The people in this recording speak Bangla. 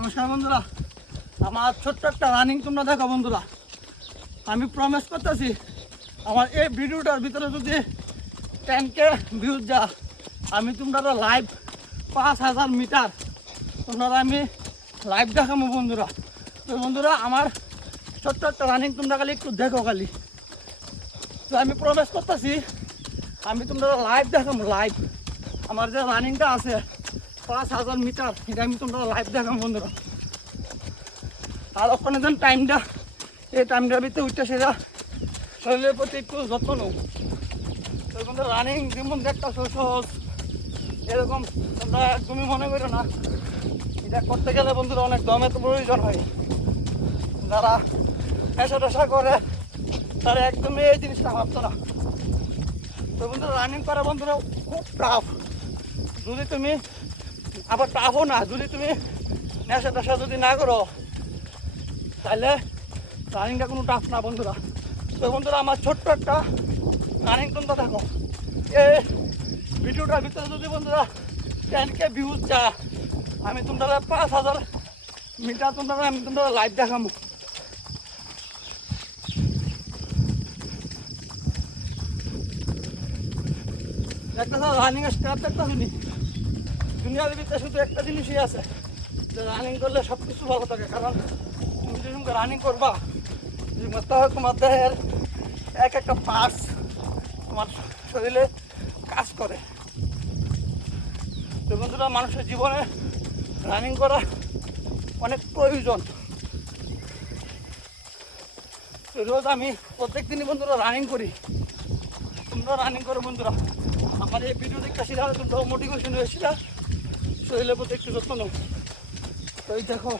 নমস্কার বন্ধুরা, আমার ছোট্ট একটা রানিং তোমরা দেখো বন্ধুরা। আমি প্রমিস করতেছি আমার এই ভিডিওটার ভিতরে যদি 10K ভিউজ যা, আমি তোমরা লাইভ 5000 মিটার তোমরা আমি লাইভ দেখাবো বন্ধুরা। তো বন্ধুরা আমার ছোট্ট একটা রানিং তোমরা খালি একটু দেখো খালি। তো আমি প্রমিস করতেছি আমি তোমরা লাইভ দেখাবো, লাইভ আমার যে রানিংটা আছে 5000 মিটার, এটা আমি তোমরা লাইভ দেখাবো বন্ধুরা। আর ওখানে যেন টাইমটা এই টাইমটার ভিতরে উঠতে সেটা শরীরের প্রতি একটু যত্ন নেব। তো বন্ধু রানিং যেমন একটা সহজ এরকম তোমরা একদমই মনে করো না, এটা করতে গেলে বন্ধুরা অনেক দমের তো প্রয়োজন হয়। যারা নেশা টেশা করে তারা একদমই এই জিনিসটা ভাবতো না। তো বন্ধুরা রানিং করা বন্ধুরা খুব টাফ। যদি তুমি আবার টাফও না, যদি তুমি নেশা টেশা যদি না করো তাহলে রানিংটা কোনো টাফ না বন্ধুরা। তো বন্ধুরা আমার ছোট্ট একটা রানিং তোমরা দেখো, এই ভিডিওটার ভিতরে যদি বন্ধুরা 10K ভিউজ যা, আমি তোমরা 5000 মিটার তোমরা আমি তোমরা লাইভ দেখাবো। একটা রানিং স্টার্ট একটা শুনি, দুনিয়ার ভিতরে শুধু একটা জিনিসই আছে যে রানিং করলে সব কিছু ভালো থাকে। কারণ তুমি যেরকম রানিং করবা তোমার দেহের এক একটা পার্টস তোমার শরীরে কাজ করে। তো বন্ধুরা মানুষের জীবনে রানিং করা অনেক প্রয়োজন। তো রোজ আমি প্রত্যেক দিনই বন্ধুরা রানিং করি, তোমরা রানিং করো বন্ধুরা। আমার এই ভিডিও দেখতে শিখা তোমরা মোটিভেশন হয়েছিল, শরীরের প্রতি একটু যত্ন নেব। তো এই দেখো